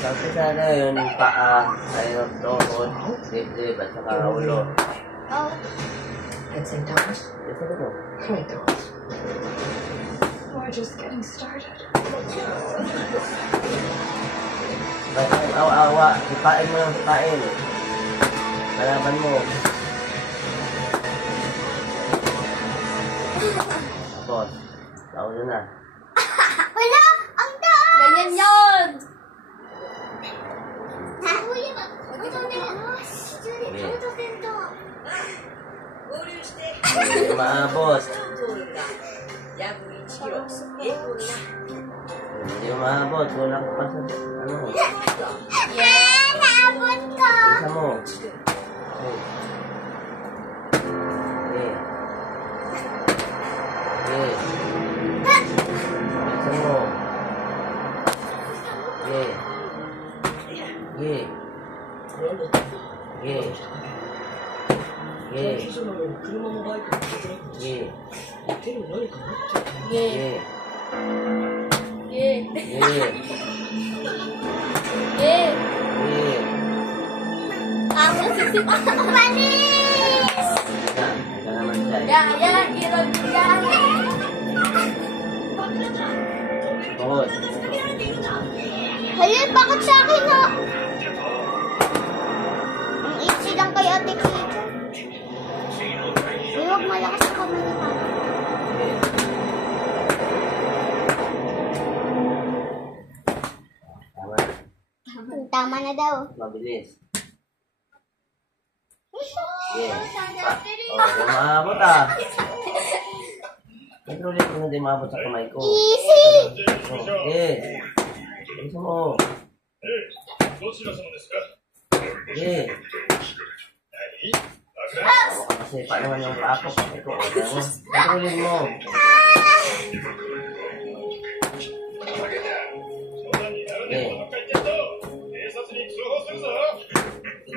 Sabi sana yun, paa, tayo tuhod, dibdib, at saka ulo. Oh. It's indoors. Ito ko. Wait, doors. We're just getting started. Ba't ang awa-awa, sipain mo yung sipain. Kalaban mo. Tapos, laulo na. Wala! Ang taas! Ganyan yun! Hindi maabot. Hindi maabot. Kulang pa sa ano. Yeah! Naabot ko! Isa mo. Okay. Okay. Isa mo. Okay. Okay. Okay. Okay. Okay. Yeah. Okay. Yeah. Okay. Ako sisip ako panis! Ika naman siya. Yeah, hirap yan. Tuhod. Halil, bakit sa akin ha? Ang easy lang kay Ate Kiko. Huwag malakas sa kamay ni Papa. Tama. Tama na daw. Mabilis. Okay. Hindi maabot ah. Ito ulit kung hindi maabot sa kamay ko. Easy! Okay. Isa mo. Okay. Ako ka kasi pa naman yung paa ko. Ito ulit mo. Okay.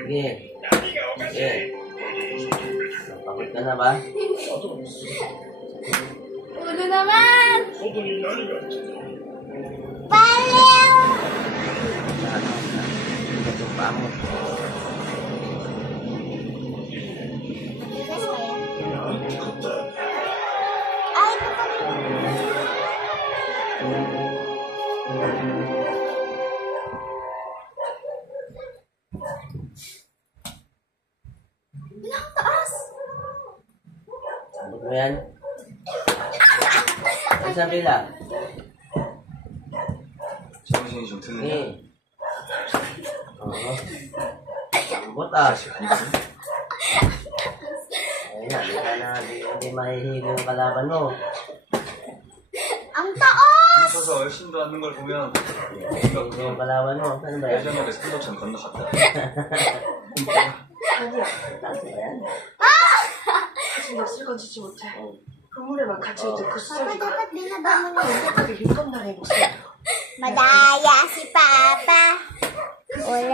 Okay. Okay. Napakot ka na ba? Ulo naman! Baliw! Ito yung paa mo. Ay, ito pa. Ang taas! Abot mo yan. Isang bila. 정신이 좀 드느냐? Okay. Oo. Abot ah. Ayun na, hindi mahihilo yung kalaban mo. Ang taas! 서 열심도 않는 걸 보면 Mahihilo yung kalaban mo. Saan ba yan? 예전에 삼덕천 건너갔다. 아니야. Saan ba yan? 사실 나 쓸건 짓지 못해. 그물에만 갇혀있던 그 Papa, 수저리가 dapat binaba mo yun. 완벽하게 일검단의 모습이야. Madaya si Papa. Wala.